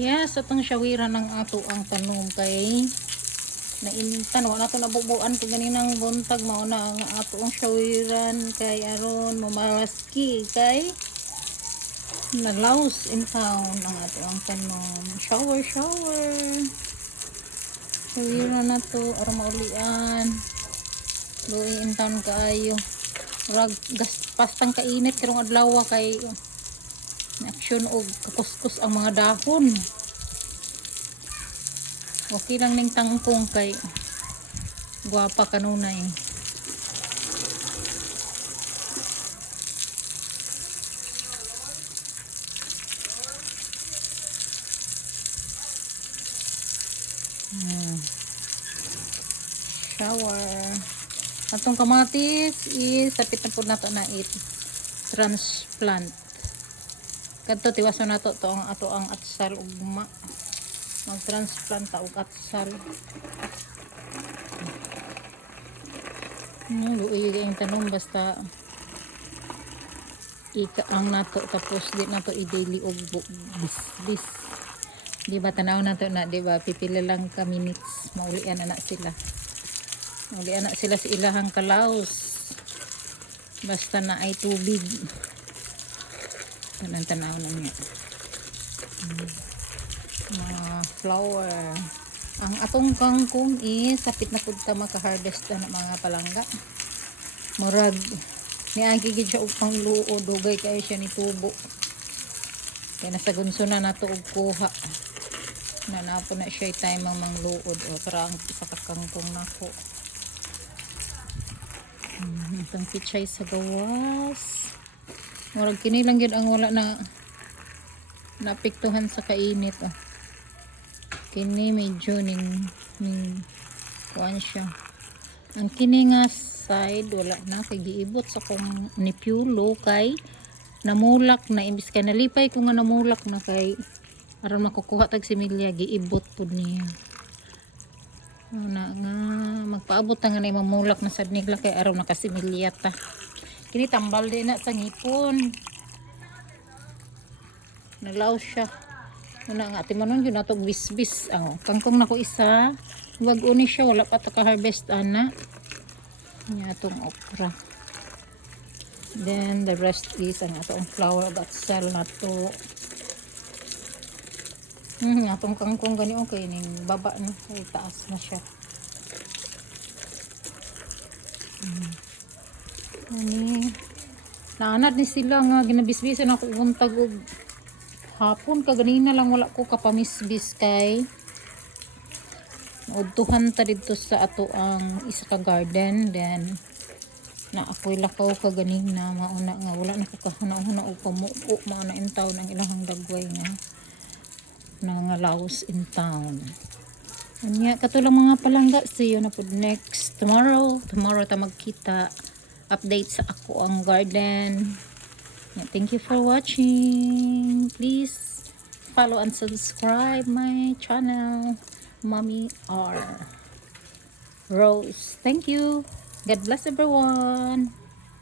Yes, atong syawira ng ato ang tanom kay nainitan wala to nabubuan kay ganinang buntag mao na ang ato ang syawiran kay aron mamalaski kay nalaos in town ang ato ang tanom. Shower syawira na to aron maulian luwi in town kaayo rag pastang kainit karong adlaw kay aksyon og kakuskus ang mga dahon. Okay lang ning tangkong kay guwapa kanunay. Shower. Atong kamatis is sapit na po nato na transplant. Kadto tiwaso nato to ang ato ang atsal ugma. Mag-transplant ta og atsal. Luoy yung tanong basta ikaang nato tapos di nato i-daily og bis. Di ba tanaw nato na di ba pipila lang ka minutes maulian na sila. Maulian na sila sa ilahang kalaos. Basta na ay tubig. Tanang tanaw na niya. Mga flower. Ang atong kangkong is sapit na pud ta maka-harvest na mga palangga. Murag niagi gid siya og pangluo dugay kay siya ni tubo. Kaya nasa gunso na nato og kuha. Nanapo na siya time ang mangluod o tara ang isa ka kangkong nako. Itong pichay sa gawas. Murag kini lang yun ang wala na napiktuhan sa kainit. Kini medyo ning kuan siya. Ang kini nga side wala na kay giibot sa kong nipiulo kay namulak na imbis kay nalipay ko nga namulak na kay aron makukuha tag similya giibot pud niya. Na nga magpaabot ta nga na mamulak na sad nigla kay aron nakasimilya ta. Kini tambal din na sa ngipon. Nalaw siya. Una nga timanon yun natog bisbis ang kangkong nako isa wag uni siya wala pa ta ka harvest ana nya tong okra, then the rest is ang atong flower that sell na to atong kangkong gani okay ning baba na ay taas na siya ani naanad ni sila nga ginabisbisan ako untag og hapon kaganina lang wala ko kapamisbis kay udtuhan ta dito sa ato ang isa ka garden then na ako'y lakaw kaganina mauna nga wala na ko kahuna-huna o pamuo mauna in town ang ilahang dagway nga nangalaos in town anya katulang mga palangga see you na po next tomorrow ta magkita update sa ako ang garden. Thank you for watching. Please follow and subscribe my channel, Mommy R Rose. Thank you. God bless everyone.